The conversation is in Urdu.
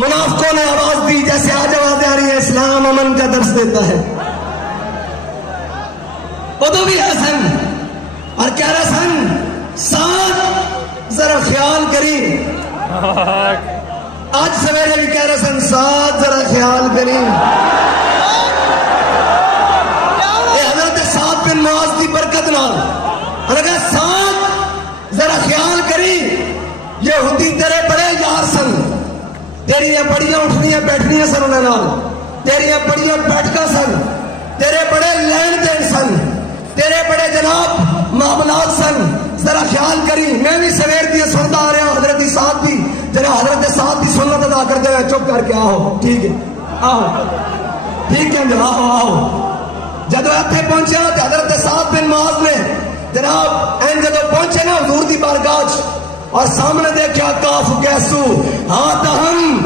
منافقوں نے آواز دی جیسے آج آواز آ رہی ہے اسلام امن کا درس دیتا ہے. ادو بھی حسن اور کہہ رہا سن ساتھ ذرا خیال کری. آج سویرے بھی کہہ رہا سن ساتھ ذرا خیال کری. حضرت سعد بن معاذ کی برکت نال ساتھ ذرا خیال کری. یہودی تیرے بڑے یار سن, تیریاں بڑیاں اٹھنیاں بیٹھنیاں سن انہاں نال, تیریاں بڑیاں بیٹھکاں سن, تیرے بڑے لین دین سن, تیرے بڑے جناب معاملات سن. ذرا خیال کری. میں بھی سویر دی سنتا آ رہا حضرت سعد دی, ذرا حضرت سعد دی سنت ادا کرتے ہوئے چپ کر کے آؤ. ٹھیک ہے آؤ, ٹھیک ہے آؤ آؤ. جدو اتنے پہنچا تو حضرت سعد بن معاذ نے جناب این جدو پہنچے نا حضور دی بارگاہ اور سامنے دیکھا کاف کیسو ہاں تہم